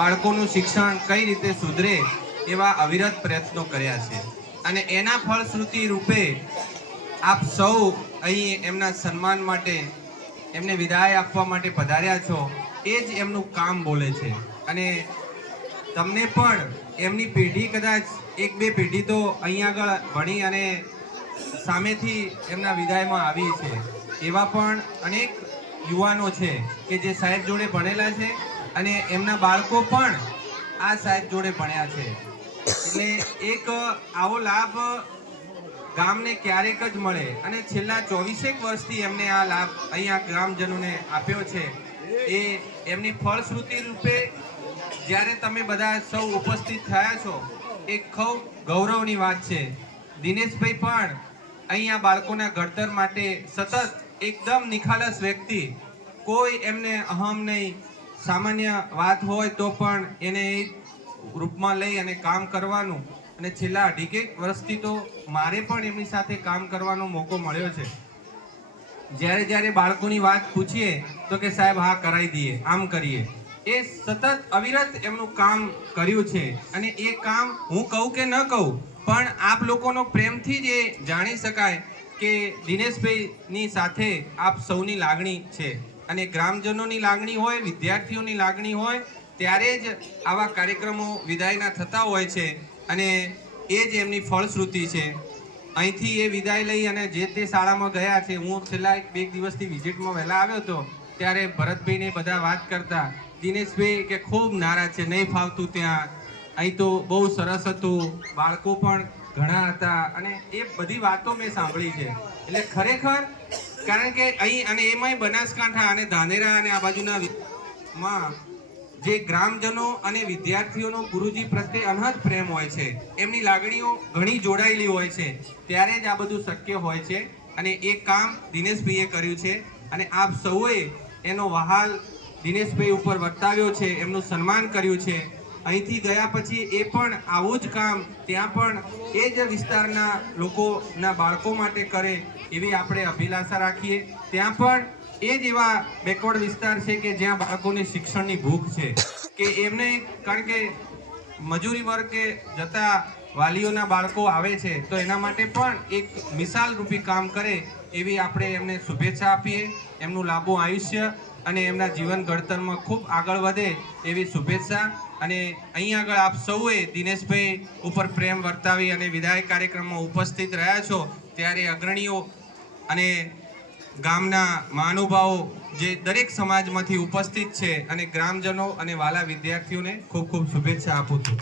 બાળકોનું શિક્ષણ કઈ રીતે સુધરે એવા અવિરત પ્રયત્નો કર્યા છે અને એના ફળશ્રુતિ રૂપે આપ સૌ અહીં એમના સન્માન માટે એમને વિદાય આપવા માટે પધાર્યા છો। એ જ એમનું કામ બોલે છે અને તમને પણ એમની પેઢી કદાચ એક બે પેઢી તો અહીંયા આગળ ભણી અને સામેથી એમના વિદાયમાં આવી છે। એવા પણ અનેક યુવાનો છે કે જે સાહેબ જોડે ભણેલા છે અને એમના બાળકો પણ આ સાહેબ જોડે ભણ્યા છે। એટલે એક આવો લાભ ગામને ક્યારેક જ મળે અને છેલ્લા 24 વર્ષથી એમને આ લાભ અહીંયા ગ્રામજનોને આપ્યો છે। એ એમની ફળશ્રુતિ રૂપે જ્યારે તમે બધા સૌ ઉપસ્થિત થયા છો એ ખૂબ ગૌરવની વાત છે। દિનેશભાઈ પણ અહીંયા બાળકોના ઘડતર માટે સતત એકદમ નિખાલસ વ્યક્તિ, કોઈ એમને અહમ નહીં, સામાન્ય વાત હોય તો પણ એને રૂપમાં લઈ અને કામ કરવાનું અને છેલ્લા 2.5 વર્ષથી તો મારે પણ એમની સાથે કામ કરવાનો મોકો મળ્યો છે। જ્યારે જ્યારે બાળકોની વાત પૂછીએ તો કે સાહેબ હા કરાવી દઈએ, આમ કરીએ। એ સતત અવિરત એમનું કામ કર્યું છે અને એ કામ હું કહું કે ન કહું પણ આપ લોકોનો પ્રેમથી જ એ જાણી શકાય કે દિનેશભાઈની સાથે આપ સૌની લાગણી છે અને ગ્રામજનોની લાગણી હોય, વિદ્યાર્થીઓની લાગણી હોય ત્યારે જ આવા કાર્યક્રમો વિદાયના થતા હોય છે અને એ જ એમની ફળશ્રુતિ છે। અહીંથી એ વિદાય લઈ અને જે તે શાળામાં ગયા છે। હું છેલ્લા 1 દિવસથી વિઝિટમાં વહેલા આવ્યો હતો ત્યારે ભરતભાઈને બધા વાત કરતા, દિનેશભાઈ કે ખૂબ નારાજ છે, નહીં ફાવતું ત્યાં, અહીં તો બહુ સરસ હતું, બાળકો પણ ઘણા હતા અને એ બધી વાતો મેં સાંભળી છે। એટલે ખરેખર કારણ કે અહીં અને એમાંય બનાસકાંઠા અને ધાનેરા અને આ બાજુના માં જે ગ્રામજનો અને વિદ્યાર્થીઓનો ગુરુજી પ્રત્યે અનહદ પ્રેમ હોય છે, એમની લાગણીઓ ઘણી જોડાયેલી હોય છે, ત્યારે જ આ બધું શક્ય હોય છે અને એ કામ દિનેશભાઈએ કર્યું છે અને આપ સૌએ એનો વહાલ દિનેશભાઈ ઉપર વર્તાવ્યો છે, એમનું સન્માન કર્યું છે। અહીંથી ગયા પછી એ પણ આવું જ કામ ત્યાં પણ એ જ વિસ્તારના લોકોના બાળકો માટે કરે એવી આપણે અભિલાષા રાખીએ। ત્યાં પણ એ જ એવા બેકવર્ડ વિસ્તાર છે કે જ્યાં બાળકોને શિક્ષણની ભૂખ છે કે એમને, કારણ કે મજૂરી વર્ગે જતા વાલીઓના બાળકો આવે છે તો એના માટે પણ એક મિસાલ રૂપી કામ કરે એવી આપણે એમને શુભેચ્છા આપીએ। એમનું લાંબુ આયુષ્ય અને એમના જીવન ઘડતરમાં ખૂબ આગળ વધે એવી શુભેચ્છા। અને અહીં આગળ આપ સૌએ દિનેશભાઈ ઉપર પ્રેમ વર્તાવી અને વિદાય કાર્યક્રમમાં ઉપસ્થિત રહ્યા છો ત્યારે અગ્રણીઓ અને ગામના મહાનુભાવો જે દરેક સમાજમાંથી ઉપસ્થિત છે અને ગ્રામજનો અને વાલા વિદ્યાર્થીઓને ખૂબ ખૂબ શુભેચ્છા આપું છું।